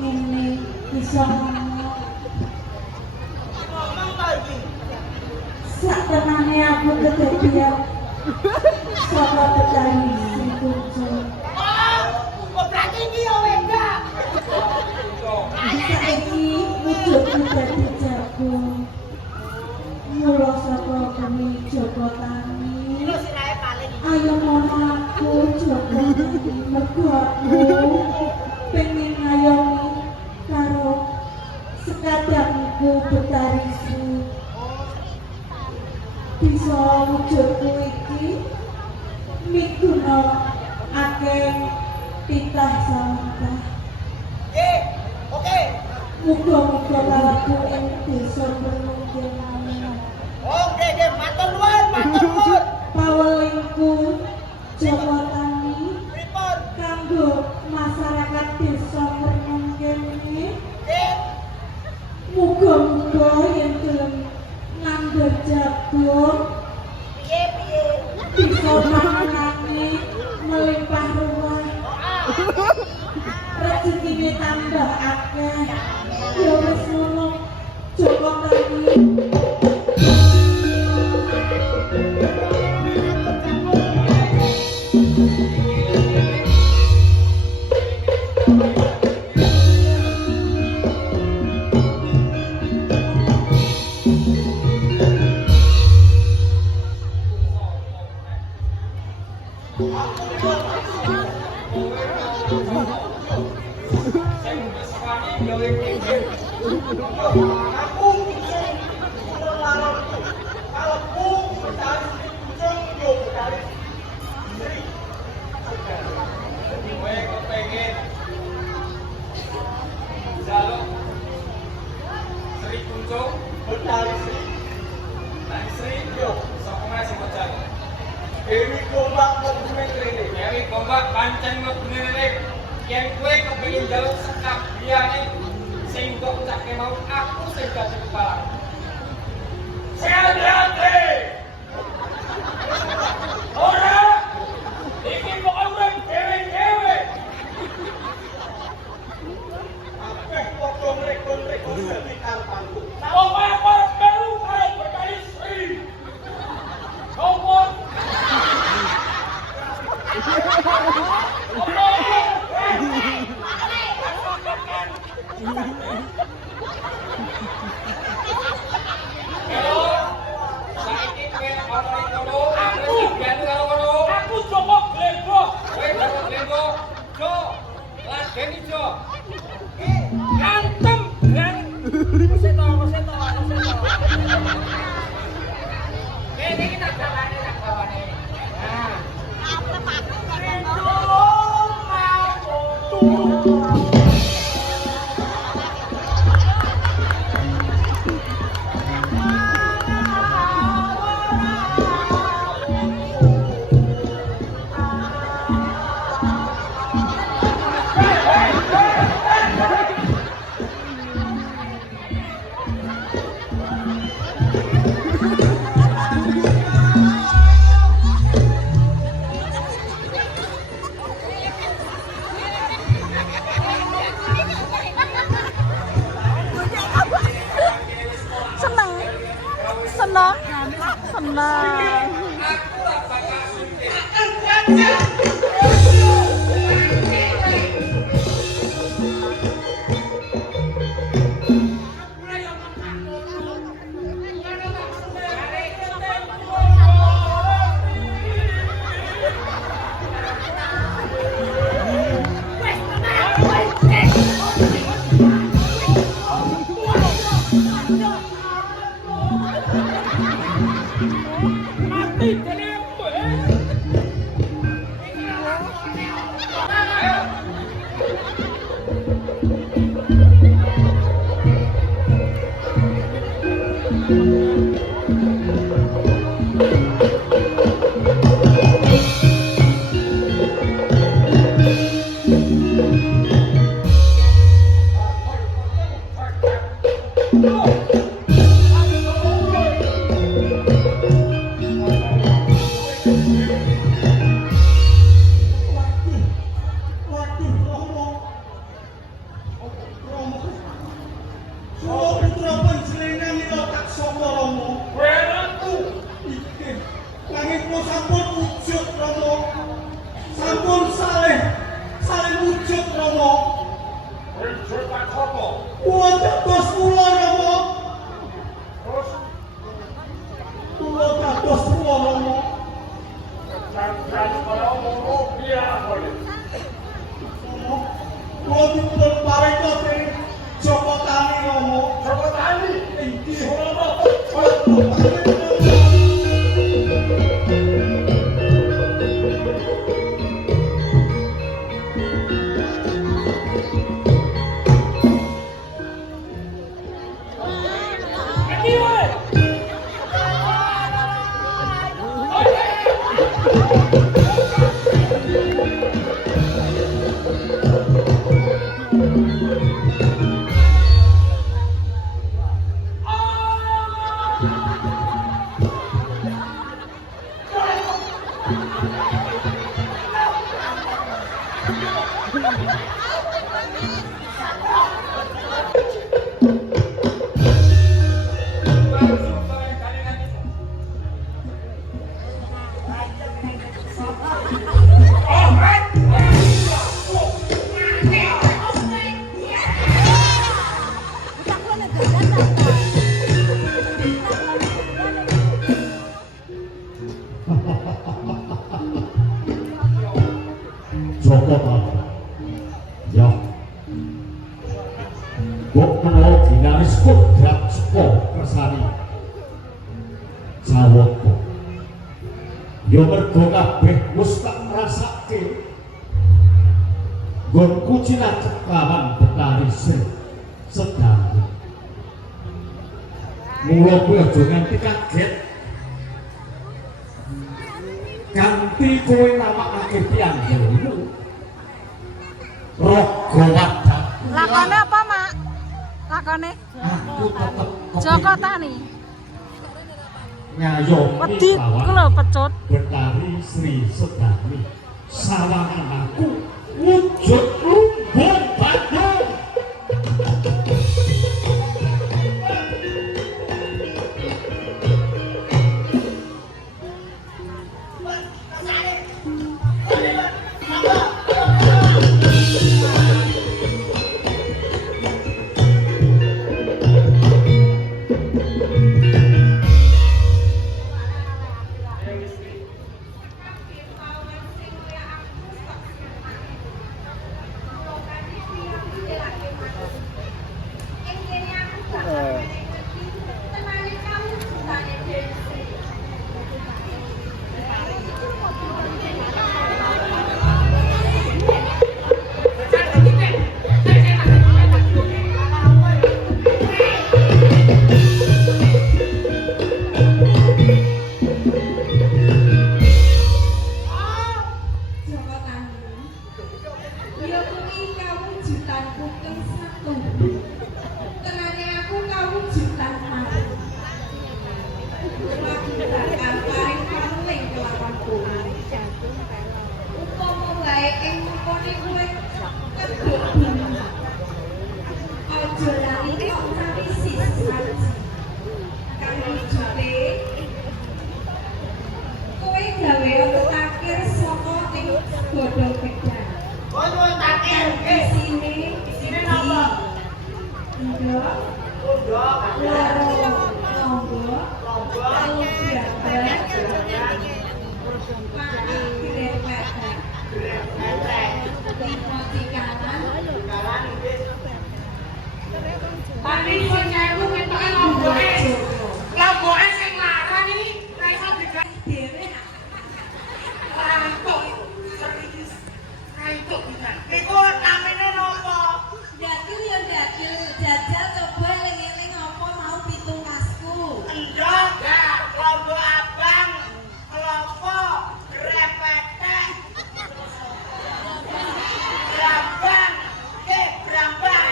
ini bisa sak tenane aku kedadian saka tetangga Situjo. Kok berarti iki ya weda. Saiki wujudku dadi jago. Mula saka kami Joko Tani. Terus sirahe paling Ayo mono aku Joko Tani mergo aku pengen ngayomi karo sekadangku Betarisu. Bisa wujudku iki miguna akeh titah sampah. Oke. Muga-muga laku ing desa Penunggal. Oke, matur nuwun. Pawelingku Joko Tani Pripun? kanggo masyarakat desa Penunggal ini. Muga-muga yen gelem nandur jagung Piye? bisa manganane melimpah ruah. Rezekine tambah akeh. Ya wis ngono Joko Tani. Dewi Gombak pancen mlebune rek. Yen kowe kepengin njaluk sekap liyane sing kok ucapke mau aku sing dadi kepala. Sing hati-hati. Ora. Iki kok urip dhewe-dhewe. Akeh padha mrek-mrek dadi karepanku. Wong apa perlu karo berkali Sri. Kompon. Aku Joko Glenggo. Kowe Joko Glenggo. Jo. Ladeni Jo. Antem kan. Seto. Iki tak gawane. Nah. Senang. jur tak apa? Kula dados kula Rama. Terus Kula dados kula Rama. dan kalau mau biar boleh. Kula dipun paringa dening Joko Tani Rama. Coba tadi. Inggih Rama. Joko Tani, ya, kok kenal dinaris kodrat seko kersani, jawab kok, ya mergo kabeh wis tak ngrasake, gonku cilacap kawan Betari Sri sedang, mula kowe aja nganti kaget. Kanthi kowe namakake piyambakmu Raga Wadah. Lakone apa, Mak? Lakone Aku tetep Joko Tani. ngayomi Wedi lawan ku lho pecut. Betari Sri Sedani sawangan aku wujud lumbung Bandung. Joko Tani. Ya kuwi kawujudanku ping 1. Tenane aku kawujudan mati. Lagi bakal paring paling kelawan kowe. Upama wae ing mukone kowe keduk bumi. Aja lali kok nangisi saji. Kang wujute kowe gawe otot akhir saka ning godhong gedang. Kono takir. Isine napa? Ndok, Udah. loro, lombok, Lombok. telu biabar, panak grepek, lima tikanan, Tapi sing nyewu ketoke lomboke. Lomboke sing larang iki ra iso digawe dhewe rantuk. Serius. Rantuk bisa. Iku namine napa? Dagel ya dagel, jajal coba eling-eling apa mau pitung kasku. Endok, lombok abang, kelompok, grepetek. Brambang, brambang.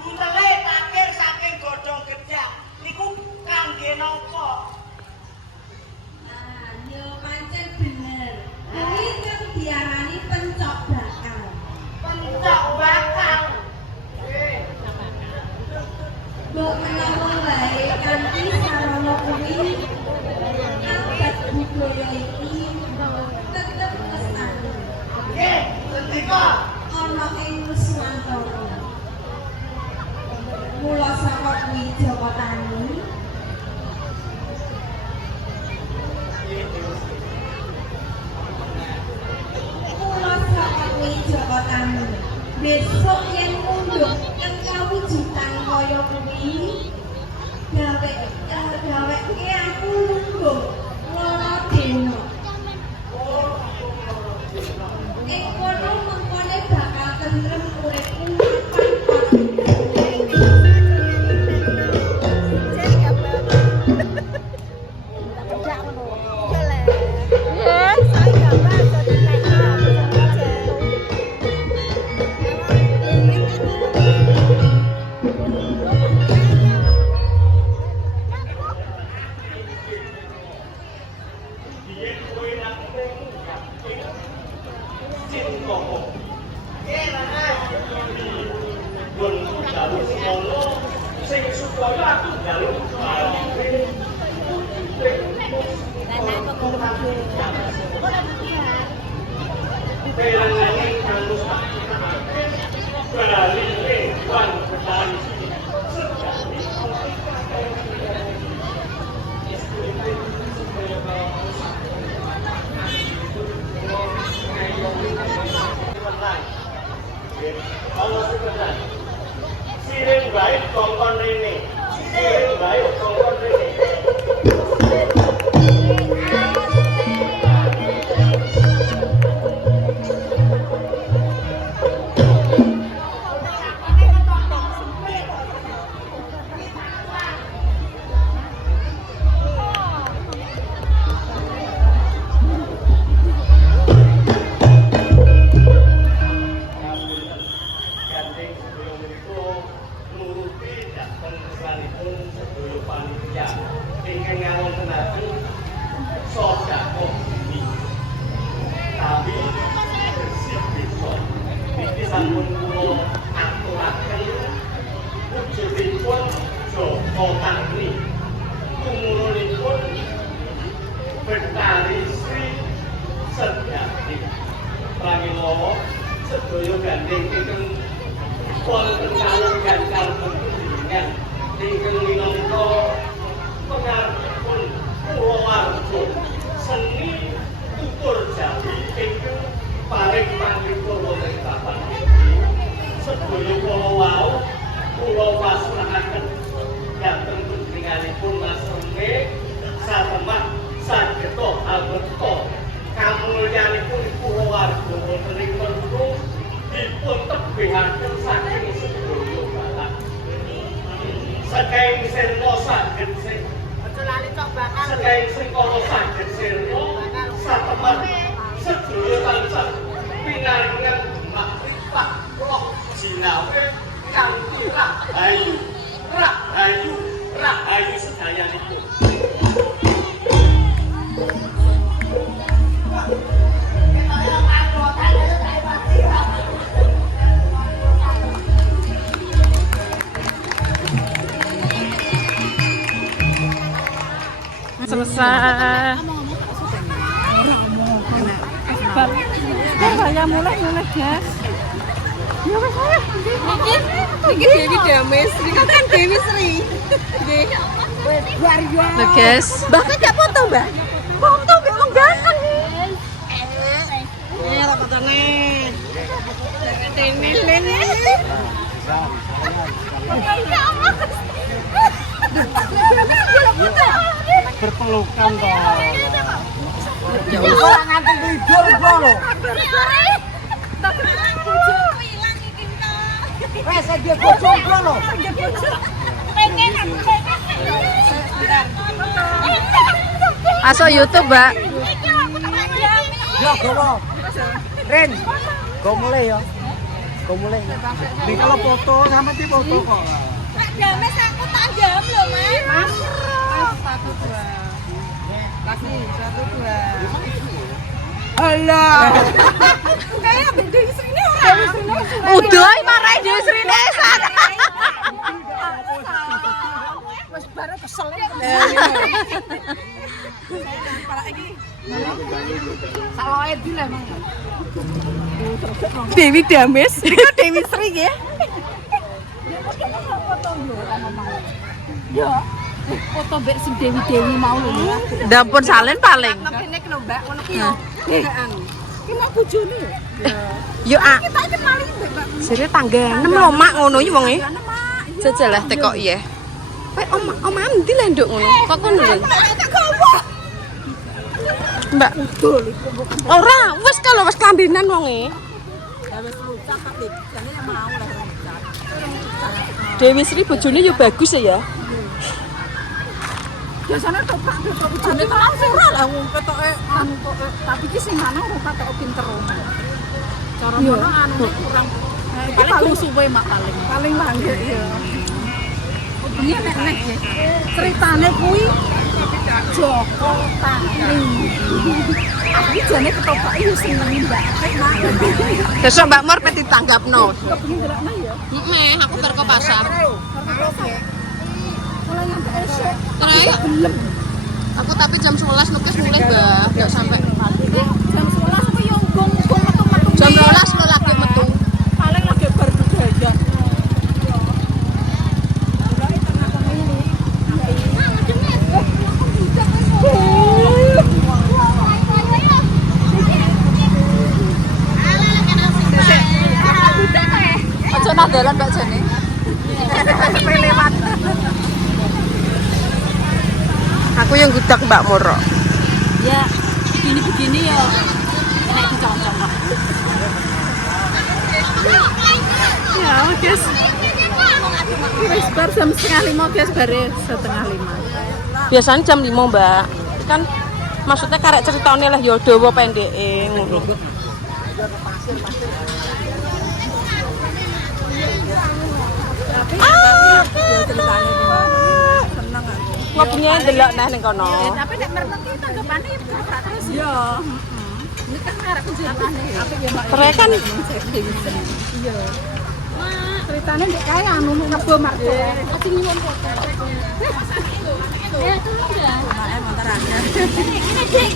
Buntele takir saking godhong gedang. Niku kangge napa? Ah, yo pancen bener. Kuwi kan diarani pencok bakal. Pencok bakal. Mbok menawa wae kanthi sarana kuwi adat budaya iki tetep lestari Nggih, sendika. ana ing Nuswantara. Iki aku lungguh loro dino. Ing kono mengkone bakal tentrem uripku Siring baik kongkon rene. Siring baik kongkon rene. Sedaya gandeng ingkang wonten kalenggan kalem dengan ingkang minangka pengarepipun kulawarga seni tutur Jawi ingkang paring pangripa wonten papan iki. Sedaya kala wau kula pasrahaken dhateng panjenenganipun Mas Rene satemah sageta aberta kamulyanipun kulawarga wonten ing mriku dipun tebihaken saking sedaya balang. Saking sirna saged sing aja lali cok bakal. Saking singkara saged sirna satemah sedaya tansah pinaringan makrifat roh jinawe kanthi rahayu sedayanipun. Selesai. Ya mulai guys. Ya wes ayo. Iki Dewi Dames, iki kan Dewi Sri. Nggih. Nah, guys. Mbak kan gak foto, Mbak? Foto mbek wong ganteng. Ora fotone. Tenelen. Berpelukan toh. Ya ora nganti libur kok lho. Wes dia bojo lho. Pengen aku. Aso YouTube, Mbak. Ya, gowo. Ren. Go mulai ya. Go mulai. Di kalau foto sama di foto kok. Pak Dames aku tak jam lho, Mas. Mas 1 2. Kasih 1 2. Alah. Kayak Dewi Srine ora. Udah marahi Dewi Srine sak. Wes bare kesel ya. Saloe dile emang. Dewi Dames, itu Dewi Sri ya. Ya, foto mbek sing Dewi mau lho. Dampun salen paling. Kene kena Mbak ngono ki yo. Ki mak bojone yo. Yo ah. Kita iki paling Mbak. Sire tangga 6 lho Mak ngono iki wonge. Jajal lah tekok iya. Om Andi lah nduk ngono. Kok ngono lho. Mbak. Ora, wis kalau wis kelambinan wonge. Ya wis lucak tapi jane mau lah lucak. Dewi Sri bojone ya bagus ya. Biasanya toprak bojone terang ora lah wong ketoke anu kok tapi ki sing lanang ora ketoke pinter. Cara ngono anu kurang paling suwe mak paling langgeng ya. Ini nek ceritane kuwi Joko Tani. Aku jane ketoprak iki seneng Mbak. Besok Mbak Mor peti tanggapno. Kepengin delokno ya. Heeh, aku bar ke pasar. Kalau yang esok. Terus aku tapi jam 11 nukis mulai Mbak, enggak sampai. Jam 11 aku yo gong metu-metu. Jam 12 lo lagi metu. Paling lagi bar budaya. Aja nang dalan Mbak jane. Lewat. Aku yang gudak Mbak Moro. Ya, begini-begini ya. Enak dicocok. Ya, guys. Wis bar jam 4:30 guys, bare 4:30. Biasanya jam 5, Mbak. Kan maksudnya karek ceritane lah ya dawa pendeke ngono. Ngopinya delok neh ning kono. Tapi nek mereng ki tanggapane ya terus. Iya, ini kan arek ceritane. Terus kan iya. Ceritane nek kae anu nebo marco. Asing nyuwun foto.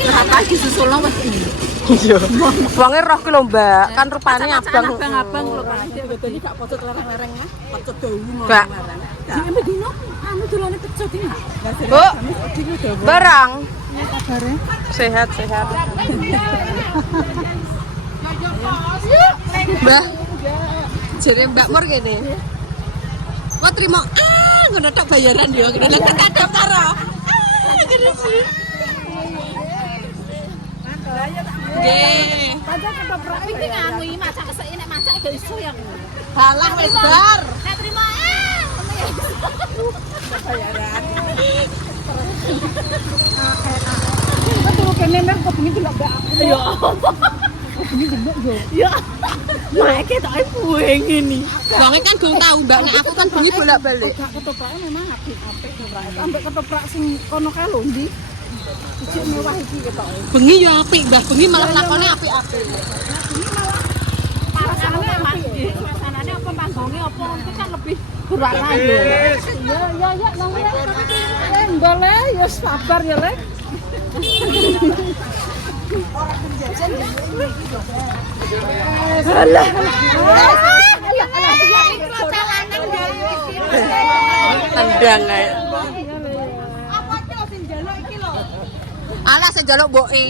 Berapa disusulno wis iki. Iya. Wonge roh ki lho, Mbak. Kan rupane abang-abang lho kan. Bedane gak pocot lereng-lereng mah. Pocot dawu ngono. Gak. Iki medino anu dolane pecot iki. Bu. Barang. Sehat-sehat. Mbah. Jere Mbak Mor kene. Kok trimo ngono tok bayaran yo. Kene lek kadap karo. Ngene sih. Nggih. Pancen ketoprak iki nganu iki masak kesek nek masak gak iso ya. Halah wis bar. Nek trimo bayaran. Kan turu kene men kok bengi delok Mbak. Yo. Bengi delok yo. Yo. Mak ketoke puing ini. Bange kan gong tau Mbak, nek aku kan bengi bolak-balik. Ketopraknya memang apik-apik ketoprak. Ambek ketoprak sing kono kae lho ndi. Iki mewah iki ketoke. Bengi yo apik, Mbah. Bengi malah lakone apik-apik. Bengi malah parasane Mas. Suasanane apa panggone apa itu kan lebih berwarna lho. Ya nang ya. Boleh ya sabar ya, Lek. Alah. Tendang ae. Apa sing njaluk iki lho? Alah sing njaluk mboke.